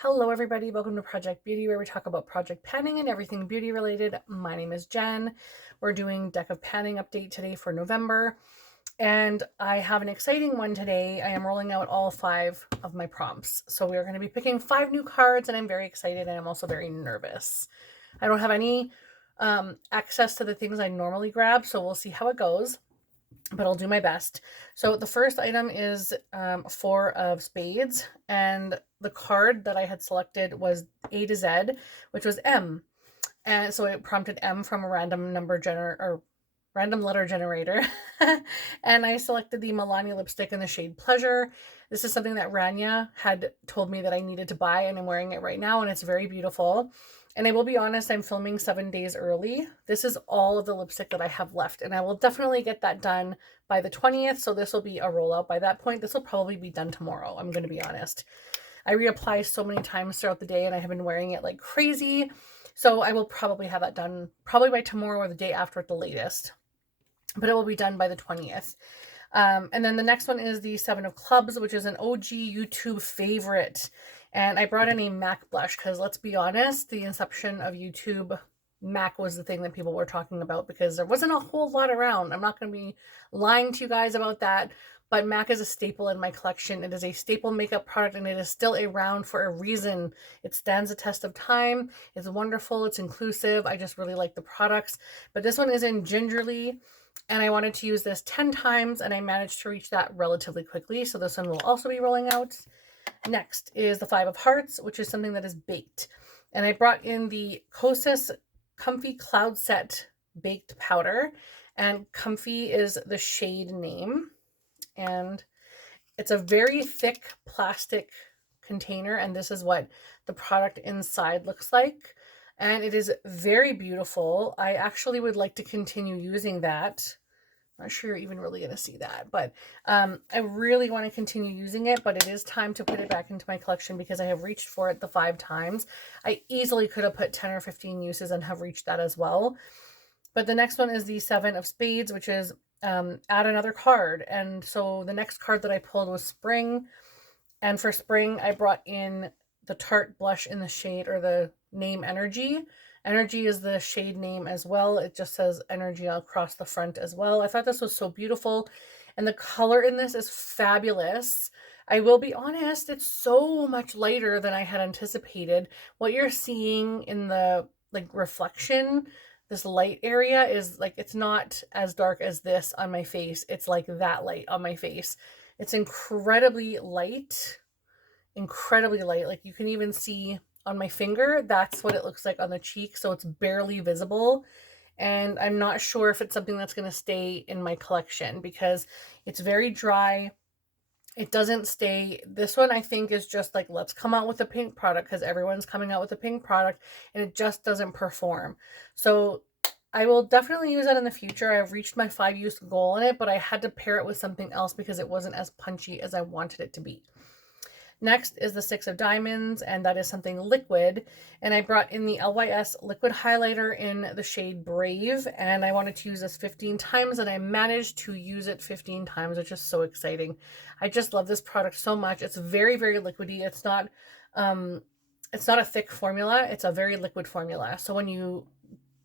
Hello everybody, welcome to Project Beauty, where we talk about project panning and everything beauty related. My name is Jen. We're doing deck of panning update today for November, and I have an exciting one today. I am rolling out all 5 of my prompts. So we are going to be picking 5 new cards, and I'm very excited, and I'm also very nervous. I don't have any access to the things I normally grab, so we'll see how it goes, but I'll do my best. So the first item is 4 of spades, and the card that I had selected was A to Z, which was M. And so it prompted M from a random random letter generator. And I selected the Milani lipstick in the shade Pleasure. This is something that Rania had told me that I needed to buy, and I'm wearing it right now, and it's very beautiful. And I will be honest, I'm filming 7 days early. This is all of the lipstick that I have left, and I will definitely get that done by the 20th, so this will be a rollout by that point. This will probably be done tomorrow, I'm going to be honest. I reapply so many times throughout the day, and I have been wearing it like crazy, so I will probably have that done probably by tomorrow or the day after at the latest, but it will be done by the 20th. And then the next one is the 7 of Clubs, which is an OG YouTube favorite. And I brought in a MAC blush because, let's be honest, the inception of YouTube, MAC was the thing that people were talking about because there wasn't a whole lot around. I'm not going to be lying to you guys about that, but MAC is a staple in my collection. It is a staple makeup product, and it is still around for a reason. It stands the test of time. It's wonderful. It's inclusive. I just really like the products. But this one is in Gingerly, and I wanted to use this 10 times, and I managed to reach that relatively quickly. So this one will also be rolling out. Next is the 5 of Hearts, which is something that is baked. And I brought in the Kosas Comfy Cloud Set Baked Powder. And Comfy is the shade name. And it's a very thick plastic container. And this is what the product inside looks like. And it is very beautiful. I actually would like to continue using that. Not sure you're even really going to see that, but I really want to continue using it, but it is time to put it back into my collection because I have reached for it the 5 times. I easily could have put 10 or 15 uses and have reached that as well. But the next one is the 7 of Spades, which is add another card. And so the next card that I pulled was Spring. And for Spring, I brought in the Tarte blush in the shade, or the name Energy. Energy is the shade name as well. It just says Energy across the front as well. I thought this was so beautiful, and the color in this is fabulous. I will be honest, it's so much lighter than I had anticipated. What you're seeing in the reflection, this light area, is like, it's not as dark as this on my face. It's like that light on my face. It's incredibly light, like you can even see on my finger, that's what it looks like on the cheek, so it's barely visible. And I'm not sure if it's something that's going to stay in my collection because it's very dry. It doesn't stay. This one I think is just like, let's come out with a pink product because everyone's coming out with a pink product, and it just doesn't perform. So I will definitely use that in the future. I've reached my 5 use goal in it, but I had to pair it with something else because it wasn't as punchy as I wanted it to be. Next is the 6 of Diamonds, and that is something liquid. And I brought in the LYS liquid highlighter in the shade Brave, and I wanted to use this 15 times, and I managed to use it 15 times, which is so exciting. I just love this product so much. It's very, very liquidy. It's not a thick formula. It's a very liquid formula. So when you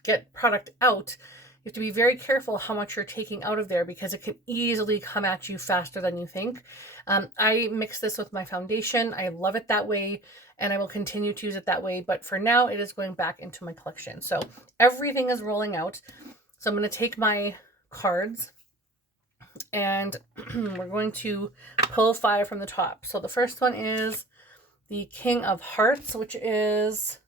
get product out, you have to be very careful how much you're taking out of there because it can easily come at you faster than you think. I mix this with my foundation. I love it that way, and I will continue to use it that way. But for now, it is going back into my collection. So everything is rolling out. So I'm going to take my cards, and we're going to pull 5 from the top. So the first one is the King of Hearts, which is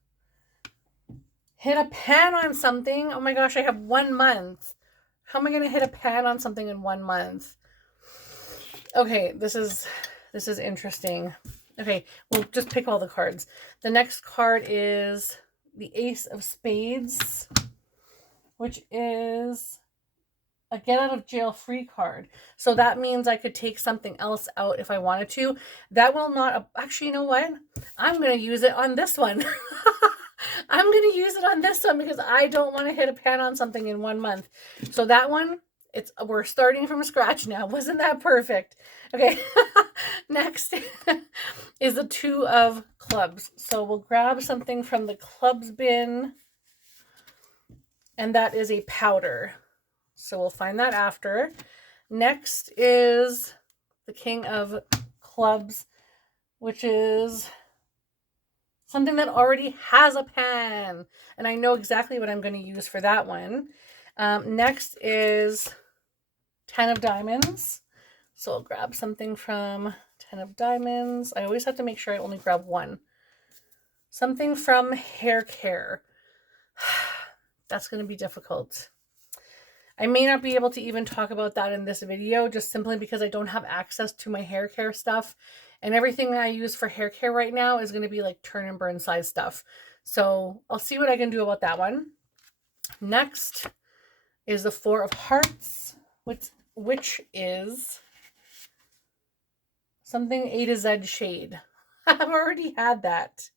hit a pan on something. Oh my gosh, I have 1 month. How am I going to hit a pan on something in 1 month? Okay, this is interesting. Okay, we'll just pick all the cards. The next card is the Ace of Spades, which is a get out of jail free card. So that means I could take something else out if I wanted to. That will not, actually, you know what? I'm going to use it on this one. I'm going to use it on this one because I don't want to hit a pan on something in 1 month. So that one, we're starting from scratch now. Wasn't that perfect? Okay. Next is the 2 of clubs. So we'll grab something from the clubs bin, and that is a powder. So we'll find that after. Next is the king of clubs, which is something that already has a pan. And I know exactly what I'm going to use for that one. Next is 10 of diamonds. So I'll grab something from 10 of diamonds. I always have to make sure I only grab one. Something from hair care. That's going to be difficult. I may not be able to even talk about that in this video, just simply because I don't have access to my hair care stuff. And everything that I use for hair care right now is going to be like turn and burn size stuff. So I'll see what I can do about that one. Next is the 4 of hearts, which is something A to Z shade. I've already had that.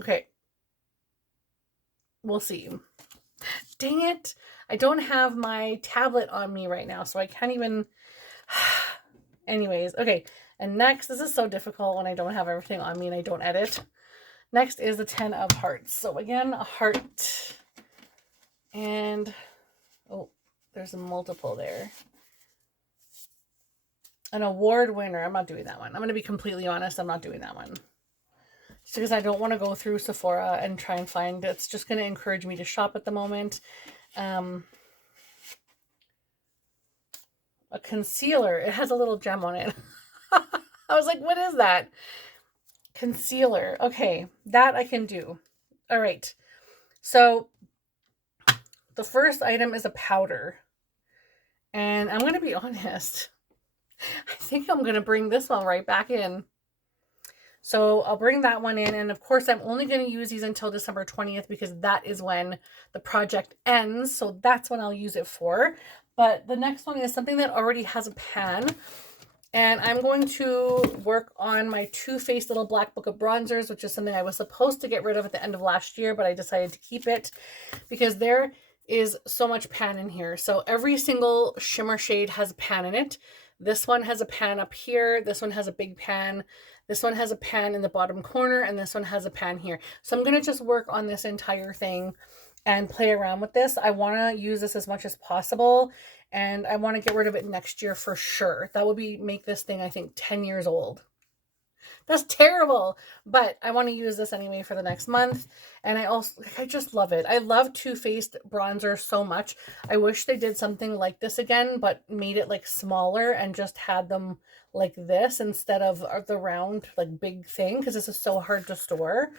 Okay. We'll see. Dang it. I don't have my tablet on me right now, so I can't even... Anyways, okay. And next, this is so difficult when I don't have everything on me and I don't edit. Next is the 10 of hearts. So again, a heart. And, oh, there's a multiple there. An award winner. I'm not doing that one. I'm going to be completely honest. I'm not doing that one. Just because I don't want to go through Sephora and try and find, it's just going to encourage me to shop at the moment. A concealer. It has a little gem on it. I was like, what is that? Concealer. Okay, that I can do. All right. So the first item is a powder. And I'm going to be honest. I think I'm going to bring this one right back in. So I'll bring that one in. And of course, I'm only going to use these until December 20th because that is when the project ends. So that's when I'll use it for. But the next one is something that already has a pan. And I'm going to work on my Too Faced little black book of bronzers, which is something I was supposed to get rid of at the end of last year, but I decided to keep it because there is so much pan in here. So every single shimmer shade has a pan in it. This one has a pan up here. This one has a big pan. This one has a pan in the bottom corner, and this one has a pan here. So I'm going to just work on this entire thing and play around with this. I want to use this as much as possible, and I want to get rid of it next year for sure. That would make this thing, I think, 10 years old. That's terrible, but I want to use this anyway for the next month. And I just love it. I love Too Faced bronzer so much. I wish they did something like this again, but made it like smaller and just had them like this instead of the round, like big thing, because this is so hard to store.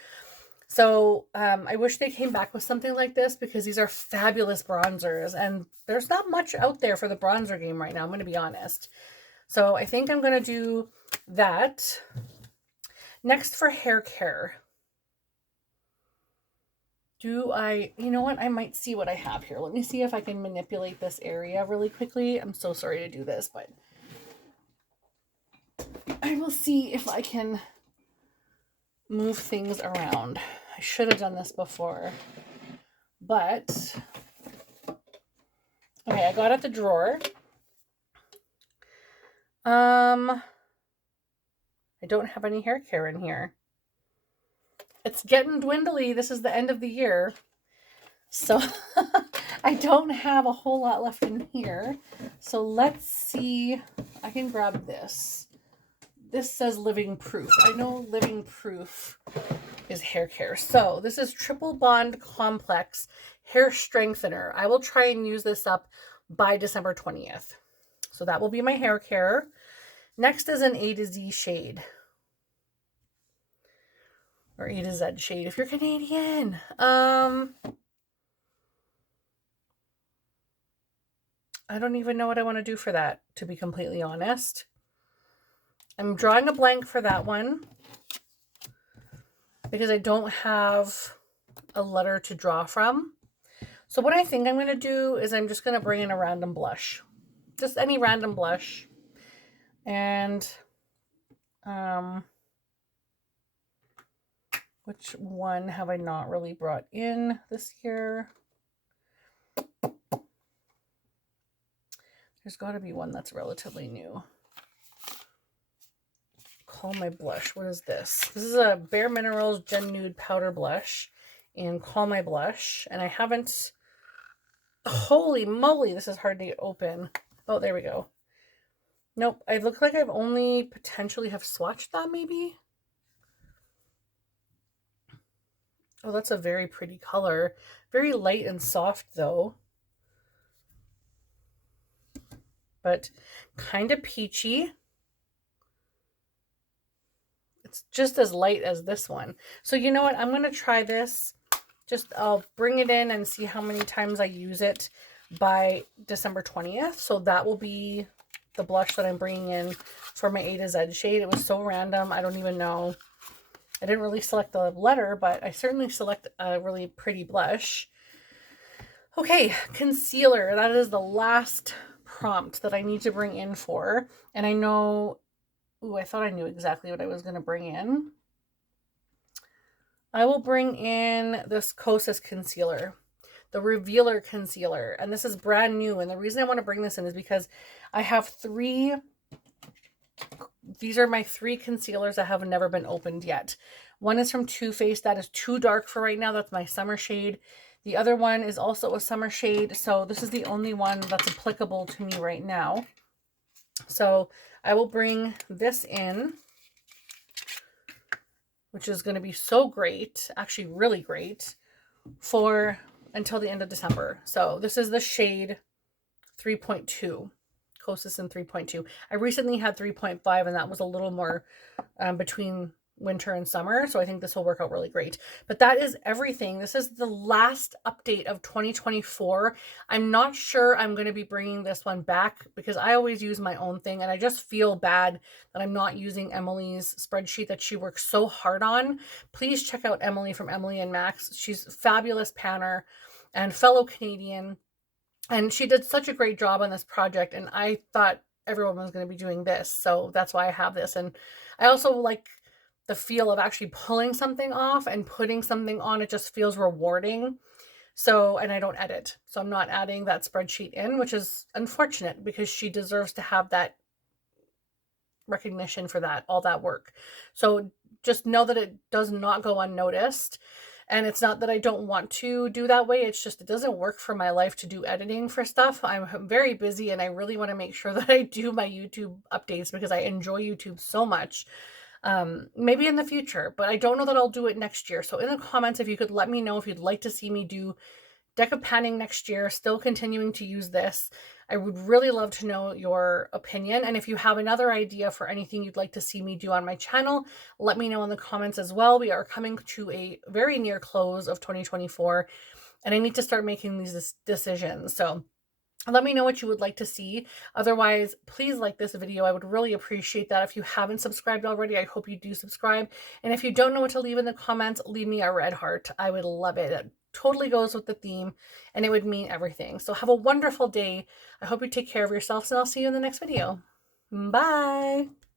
So I wish they came back with something like this because these are fabulous bronzers and there's not much out there for the bronzer game right now, I'm going to be honest. So I think I'm going to do that. Next for hair care. You know what? I might see what I have here. Let me see if I can manipulate this area really quickly. I'm so sorry to do this, but I will see if I can move things around. I should have done this before, but okay, I got at the drawer. I don't have any hair care in here. It's getting dwindly. This is the end of the year. So I don't have a whole lot left in here. So let's see. I can grab this. This says Living Proof. I know Living Proof is hair care. So this is Triple Bond Complex Hair Strengthener. I will try and use this up by December 20th. So that will be my hair care. Next is an A to Z shade. Or A to Z shade if you're Canadian. I don't even know what I want to do for that, to be completely honest. I'm drawing a blank for that one because I don't have a letter to draw from. So what I think I'm going to do is I'm just going to bring in a random blush. Just any random blush. And which one have I not really brought in this year? There's got to be one that's relatively new. Call My Blush. What is this? This is a Bare Minerals Gen Nude Powder Blush in Call My Blush. And I haven't... Holy moly, this is hard to get open. Oh, there we go. Nope, I look like I've only potentially have swatched that maybe. Oh, that's a very pretty color. Very light and soft though. But kind of peachy. It's just as light as this one. So you know what? I'm going to try this. I'll bring it in and see how many times I use it by December 20th. So that will be the blush that I'm bringing in for my A to Z shade. It was so random. I don't even know. I didn't really select the letter, but I certainly select a really pretty blush. Okay, concealer. That is the last prompt that I need to bring in for. And I know... Ooh, I thought I knew exactly what I was going to bring in. I will bring in this Kosas concealer, the Revealer concealer. And this is brand new. And the reason I want to bring this in is because I have three... These are my 3 concealers that have never been opened yet. One is from Too Faced. That is too dark for right now. That's my summer shade. The other one is also a summer shade. So this is the only one that's applicable to me right now. So I will bring this in, which is going to be so great, actually really great, for until the end of December. So this is the shade 3.2, Kosas in 3.2. I recently had 3.5 and that was a little more between winter and summer, so I think this will work out really great. But that is everything. This is the last update of 2024. I'm not sure I'm going to be bringing this one back because I always use my own thing, and I just feel bad that I'm not using Emily's spreadsheet that she works so hard on. Please check out Emily from Emily and Max. She's a fabulous panner and fellow Canadian, and she did such a great job on this project, and I thought everyone was going to be doing this, so that's why I have this. And I also like the feel of actually pulling something off and putting something on. It just feels rewarding. So, and I don't edit, so I'm not adding that spreadsheet in, which is unfortunate because she deserves to have that recognition for that, all that work. So just know that it does not go unnoticed. And it's not that I don't want to do that way. It's just, it doesn't work for my life to do editing for stuff. I'm very busy and I really want to make sure that I do my YouTube updates because I enjoy YouTube so much. Maybe in the future, but I don't know that I'll do it next year. So in the comments, if you could let me know if you'd like to see me do deck of panning next year, still continuing to use this. I would really love to know your opinion. And if you have another idea for anything you'd like to see me do on my channel, let me know in the comments as well. We are coming to a very near close of 2024 and I need to start making these decisions. So let me know what you would like to see. Otherwise, please like this video. I would really appreciate that. If you haven't subscribed already, I hope you do subscribe. And if you don't know what to leave in the comments, leave me a red heart. I would love it. It totally goes with the theme and it would mean everything. So have a wonderful day. I hope you take care of yourselves and I'll see you in the next video. Bye.